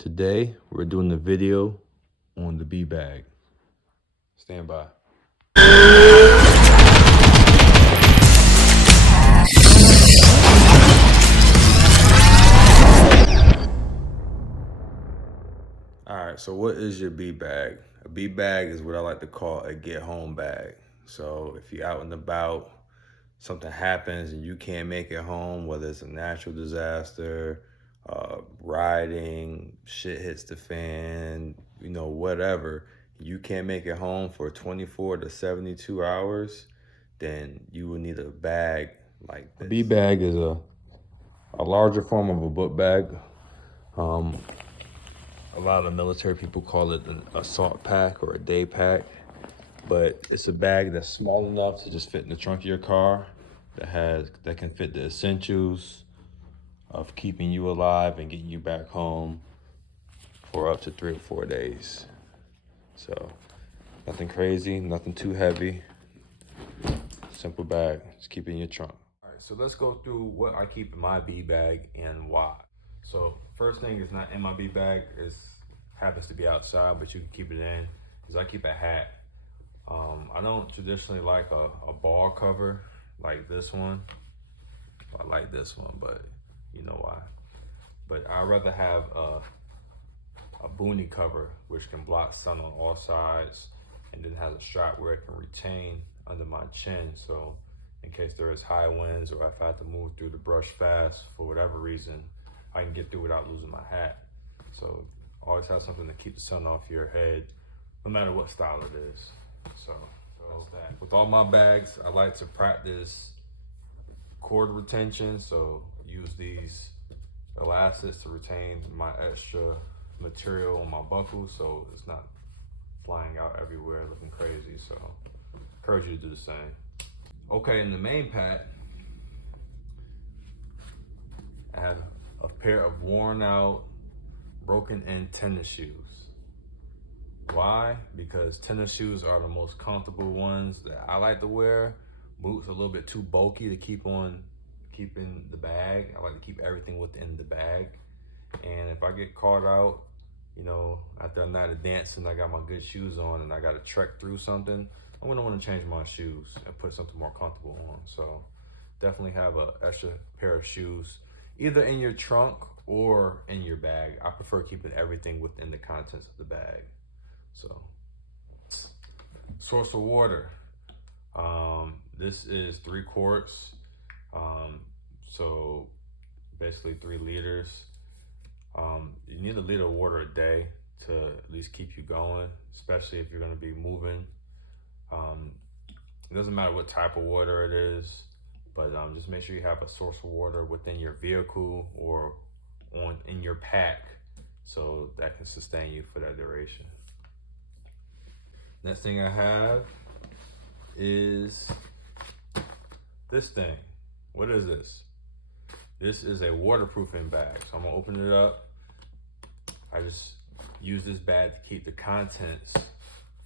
Today, we're doing a video on the bee bag. Stand by. All right, so what is your bee bag? A bee bag is what I like to call a get home bag. So if you're out and about, something happens and you can't make it home, whether it's a natural disaster, riding, shit hits the fan, whatever, you can't make it home for 24 to 72 hours, then you will need a bag like this. A bee bag is a larger form of a book bag. A lot of military people call it an assault pack or a day pack, but it's a bag that's small enough to just fit in the trunk of your car, that can fit the essentials of keeping you alive and getting you back home for up to 3 or 4 days. So nothing crazy, nothing too heavy. Simple bag, just keep it in your trunk. All right, so let's go through what I keep in my bee bag and why. So first thing is not in my bee bag, is happens to be outside, but you can keep it in, is I keep a hat. I don't traditionally like a ball cover like this one. I like this one, but you know why. But I'd rather have a boonie cover, which can block sun on all sides, and then has a strap where it can retain under my chin. So in case there is high winds or if I have to move through the brush fast for whatever reason, I can get through without losing my hat. So always have something to keep the sun off your head, no matter what style it is. So that's that. With all my bags, I like to practice cord retention. So use these elastics to retain my extra material on my buckle, so it's not flying out everywhere looking crazy. So encourage you to do the same. Okay, in the main pack, I have a pair of worn out, broken in tennis shoes. Why? Because tennis shoes are the most comfortable ones that I like to wear. Boots are a little bit too bulky to keep in the bag. I like to keep everything within the bag. And if I get caught out, after a night of dancing, I got my good shoes on and I got to trek through something, I'm gonna want to change my shoes and put something more comfortable on. So definitely have an extra pair of shoes, either in your trunk or in your bag. I prefer keeping everything within the contents of the bag. So, source of water. This is 3 quarts. So basically 3 liters. You need a liter of water a day to at least keep you going, especially if you're going to be moving. It doesn't matter what type of water it is, but just make sure you have a source of water within your vehicle or in your pack, so that can sustain you for that duration. Next thing I have is this thing. What is this? This is a waterproofing bag. So I'm gonna open it up. I just use this bag to keep the contents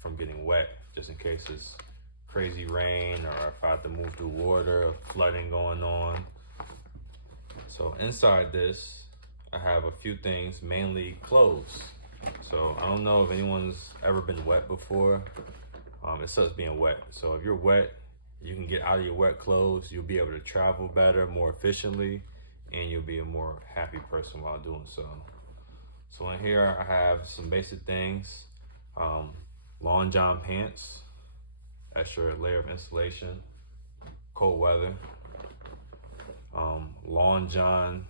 from getting wet, just in case it's crazy rain or if I have to move through water or flooding going on. So inside this, I have a few things, mainly clothes. So I don't know if anyone's ever been wet before. It sucks being wet. So if you're wet, you can get out of your wet clothes, you'll be able to travel better, more efficiently, and you'll be a more happy person while doing so. So in here, I have some basic things. Long john pants, extra layer of insulation, cold weather. Long john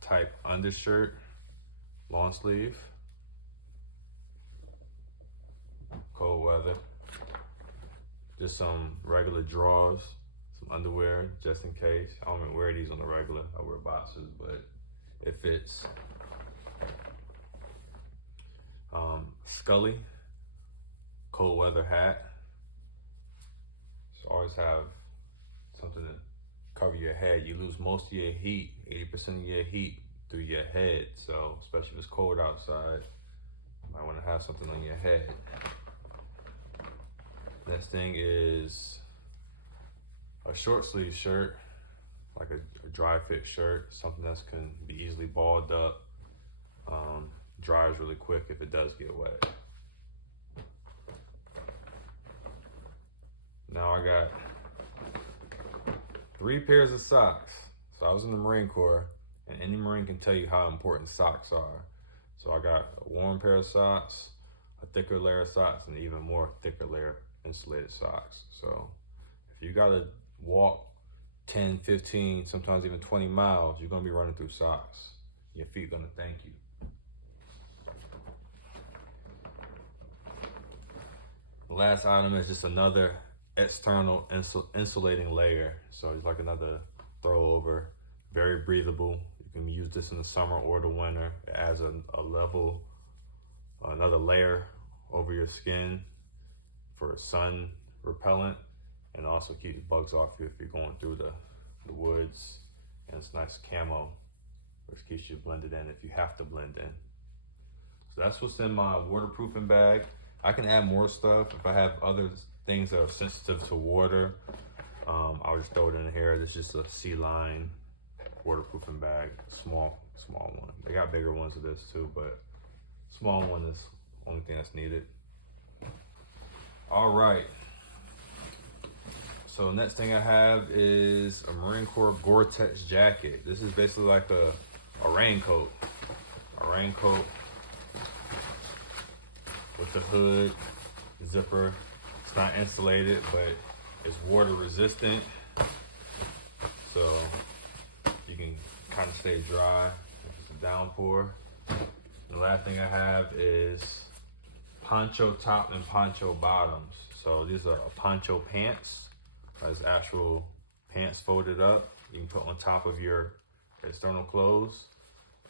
type undershirt, long sleeve, cold weather. Just some regular drawers, some underwear, just in case. I don't even wear these on the regular. I wear boxers, but it fits. Scully, cold weather hat. So always have something to cover your head. You lose most of your heat, 80% of your heat through your head. So especially if it's cold outside, you might want to have something on your head. Next thing is a short sleeve shirt, like a dry fit shirt, something that can be easily balled up. dries really quick if it does get wet. Now I got 3 pairs of socks. So I was in the Marine Corps, and any Marine can tell you how important socks are. So I got a warm pair of socks, a thicker layer of socks, and even more thicker layer insulated socks. So if you gotta walk 10, 15, sometimes even 20 miles, you're gonna be running through socks. Your feet gonna thank you. The last item is just another external insulating layer. So it's like another throw over, very breathable. You can use this in the summer or the winter. It adds another layer over your skin for sun repellent, and also keeps bugs off you if you're going through the woods. And it's nice camo, which keeps you blended in if you have to blend in. So that's what's in my waterproofing bag. I can add more stuff if I have other things that are sensitive to water. I'll just throw it in here. This is just a C-line waterproofing bag, small one. They got bigger ones of this too, but small one is the only thing that's needed. All right. So next thing I have is a Marine Corps Gore-Tex jacket. This is basically like a raincoat. A raincoat with the hood, zipper. It's not insulated, but it's water resistant. So you can kind of stay dry if it's a downpour. The last thing I have is poncho top and poncho bottoms. So these are poncho pants. There's actual pants folded up. You can put on top of your external clothes,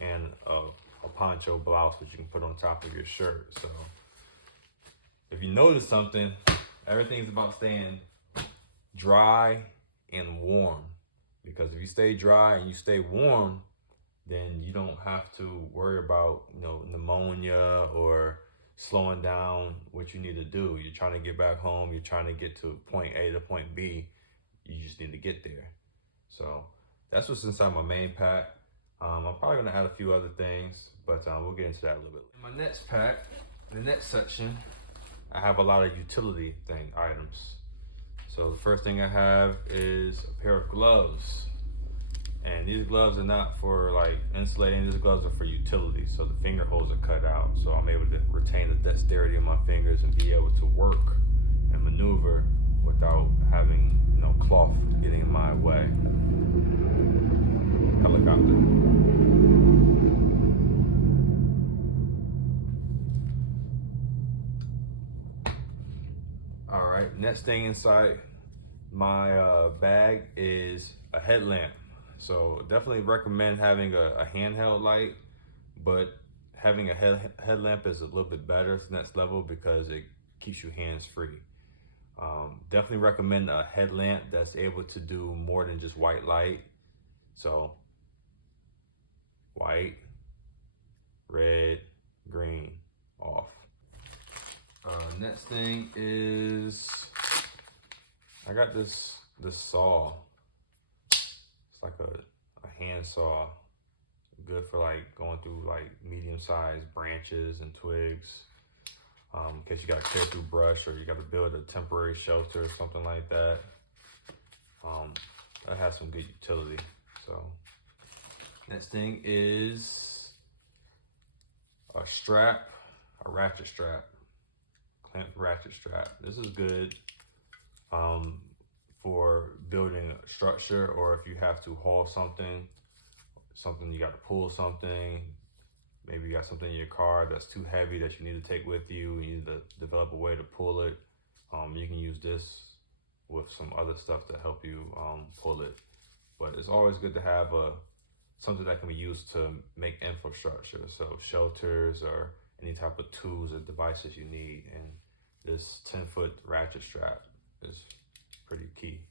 and a poncho blouse which you can put on top of your shirt. So if you notice something, everything's about staying dry and warm. Because if you stay dry and you stay warm, then you don't have to worry about, pneumonia or slowing down what you need to do. You're trying to get back home, you're trying to get to point A to point B, you just need to get there. So that's what's inside my main pack. I'm probably gonna add a few other things, but we'll get into that a little bit. In my next pack, the next section, I have a lot of utility items. So the first thing I have is a pair of gloves. And these gloves are not for like insulating, these gloves are for utility. So the finger holes are cut out. So I'm able to retain the dexterity of my fingers and be able to work and maneuver without having, cloth getting in my way. Helicopter. All right, next thing inside my bag is a headlamp. So definitely recommend having a handheld light, but having a headlamp is a little bit better. It's next level because it keeps you hands free. Definitely recommend a headlamp that's able to do more than just white light. So white, red, green, off. Next thing is I got this saw. It's like a hand saw, good for like going through like medium-sized branches and twigs. In case you got to clear through brush or you got to build a temporary shelter or something like that. That has some good utility. So next thing is a strap, a ratchet strap, clamp ratchet strap. This is good for building a structure, or if you have to haul something you got to pull something. Maybe you got something in your car that's too heavy that you need to take with you. You need to develop a way to pull it. You can use this with some other stuff to help you pull it. But it's always good to have something that can be used to make infrastructure. So shelters or any type of tools or devices you need. And this 10-foot ratchet strap is pretty key.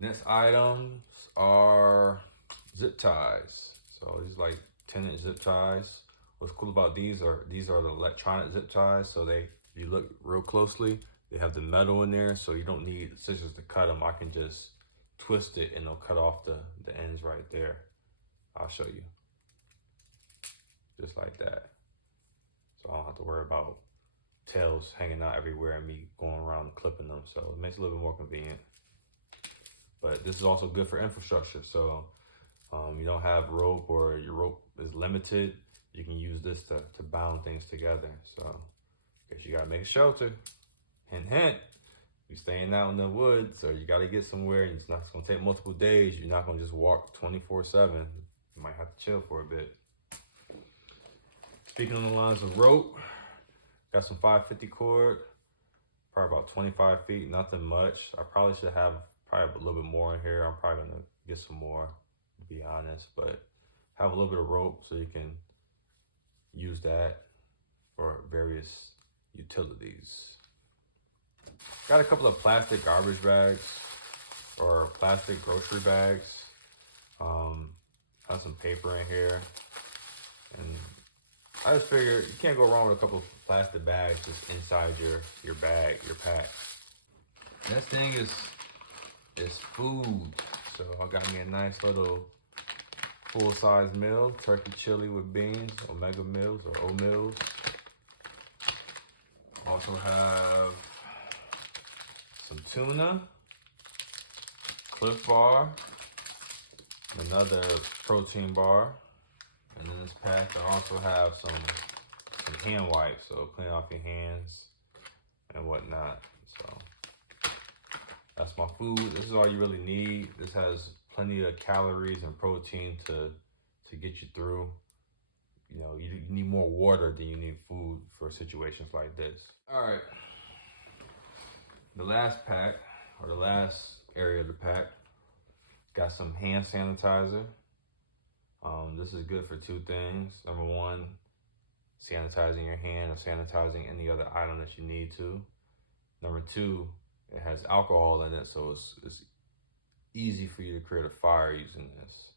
Next items are zip ties. So these like 10-inch zip ties. What's cool about these are the electronic zip ties. So if you look real closely, they have the metal in there, so you don't need scissors to cut them. I can just twist it and it'll cut off the ends right there. I'll show you. Just like that. so I don't have to worry about tails hanging out everywhere and me going around and clipping them. So it makes it a little bit more convenient. But this is also good for infrastructure. So you don't have rope or your rope is limited, you can use this to bound things together. So I guess you gotta make a shelter. Hint, hint. You're staying out in the woods or you gotta get somewhere and it's gonna take multiple days. You're not gonna just walk 24/7. You might have to chill for a bit. Speaking on the lines of rope, got some 550 cord, probably about 25 feet, nothing much. I probably should have probably a little bit more in here. I'm probably gonna get some more, to be honest, but have a little bit of rope so you can use that for various utilities. Got a couple of plastic garbage bags or plastic grocery bags. Have some paper in here. And I just figured you can't go wrong with a couple of plastic bags just inside your bag, your pack. Next thing is food. So I got me a nice little full-size meal, turkey chili with beans, omega meals or O meals. Also have some tuna, Cliff Bar, another protein bar. And in this pack, I also have some hand wipes, so clean off your hands and whatnot. So that's my food. This is all you really need. This has plenty of calories and protein to get you through. You know, you need more water than you need food for situations like this. All right. The last pack, or the last area of the pack, got some hand sanitizer. This is good for two things. Number one, sanitizing your hand or sanitizing any other item that you need to. Number two, it has alcohol in it, so it's easy for you to create a fire using this.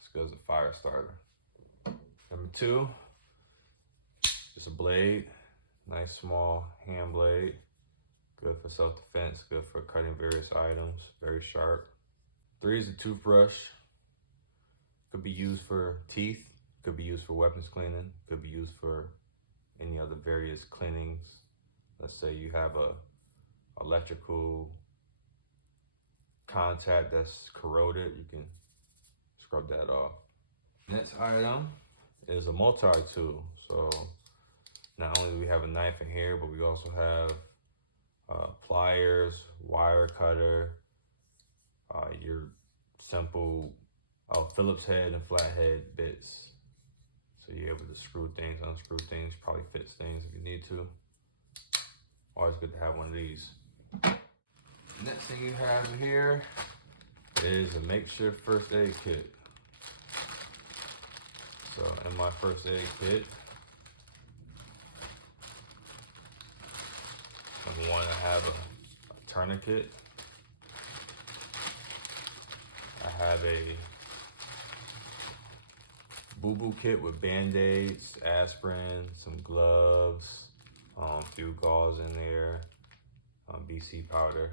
It's good as a fire starter. Number two, just a blade, nice small hand blade. Good for self-defense, good for cutting various items, very sharp. Three is a toothbrush. Could be used for teeth, could be used for weapons cleaning, could be used for any other various cleanings. Let's say you have a electrical contact that's corroded, you can scrub that off. Next item is a multi-tool. So not only do we have a knife in here, but we also have pliers, wire cutter, your simple Phillips head and flathead bits. So you're able to screw things, unscrew things, probably fix things if you need to. Always good to have one of these. Next thing you have here is a makeshift first aid kit. So in my first aid kit, number one, I have a tourniquet. I have a boo-boo kit with Band-Aids, aspirin, some gloves, a few gauze in there, BC powder.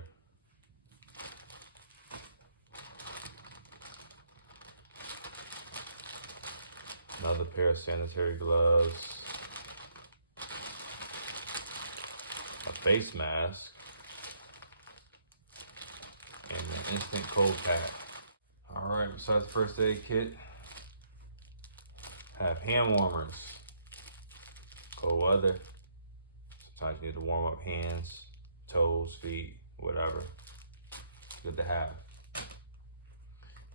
Another pair of sanitary gloves, a face mask, and an instant cold pack. All right, besides the first aid kit, have hand warmers. Cold weather, sometimes you need to warm up hands, toes, feet, whatever. It's good to have.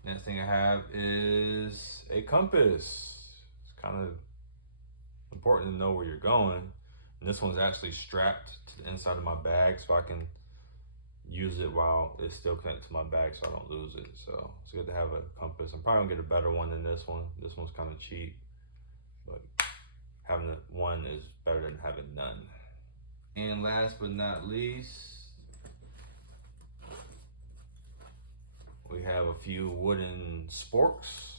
Next thing I have is a compass. It's kind of important to know where you're going. And this one's actually strapped to the inside of my bag so I can use it while it's still connected to my bag so I don't lose it. So it's good to have a compass. I'm probably gonna get a better one than this one. This one's kind of cheap, but having one is better than having none. And last but not least, we have a few wooden sporks,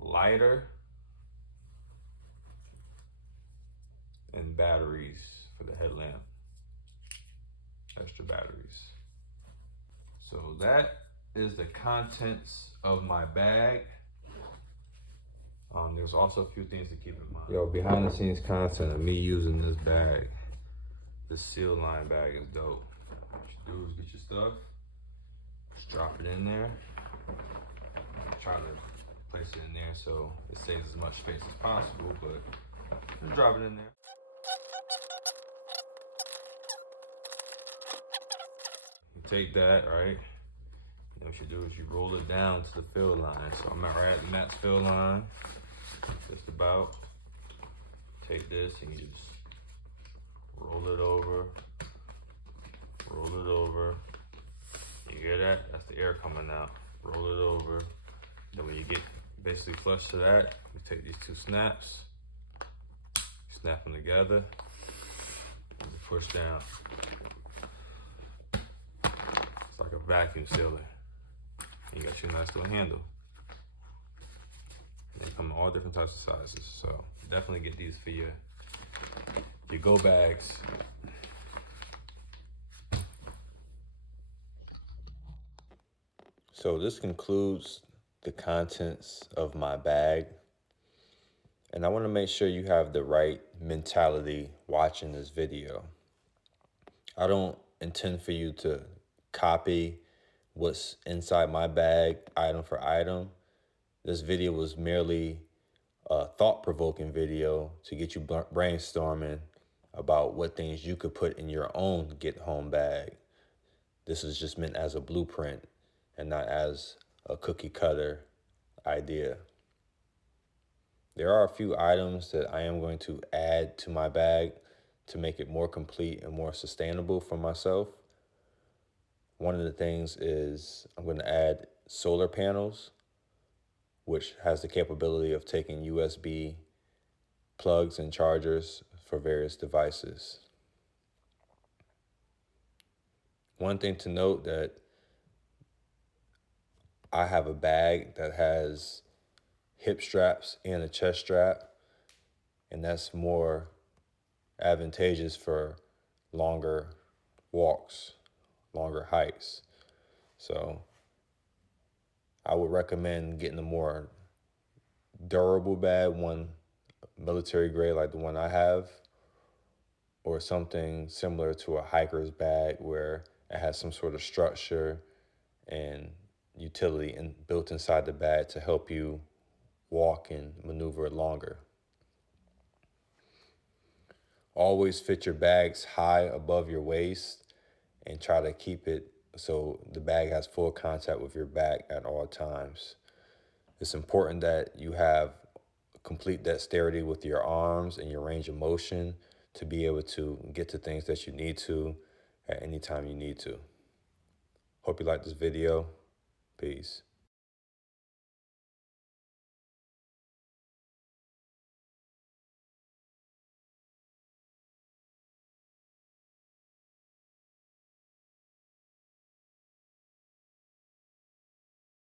a lighter, and batteries for the headlamp, extra batteries. So that is the contents of my bag. there's also a few things to keep in mind. Yo, behind the scenes content of me using this bag. This seal line bag is dope. What you do is get your stuff, just drop it in there. Try to place it in there so it saves as much space as possible, but just drop it in there. You take that, right? And what you do is you roll it down to the fill line. So I'm right at the max fill line, just about. Take this and you just roll it over, roll it over. You hear that? That's the air coming out. Roll it over. Then when you get basically flush to that, you take these two snaps, snap them together, and you push down. It's like a vacuum sealer. You got your nice little handle. They come in all different types of sizes, so definitely get these for your go bags. So this concludes the contents of my bag. And I want to make sure you have the right mentality watching this video. I don't intend for you to copy what's inside my bag item for item. This video was merely a thought-provoking video to get you brainstorming about what things you could put in your own get-home bag. This is just meant as a blueprint and not as a cookie cutter idea. There are a few items that I am going to add to my bag to make it more complete and more sustainable for myself. One of the things is I'm going to add solar panels, which has the capability of taking USB plugs and chargers for various devices. One thing to note that I have a bag that has hip straps and a chest strap, and that's more advantageous for longer walks, longer hikes. So I would recommend getting a more durable bag, one military grade like the one I have, or something similar to a hiker's bag where it has some sort of structure and utility built inside the bag to help you walk and maneuver longer. Always fit your bags high above your waist and try to keep it so the bag has full contact with your back at all times. It's important that you have complete dexterity with your arms and your range of motion to be able to get to things that you need to at any time you need to. Hope you like this video. Peace.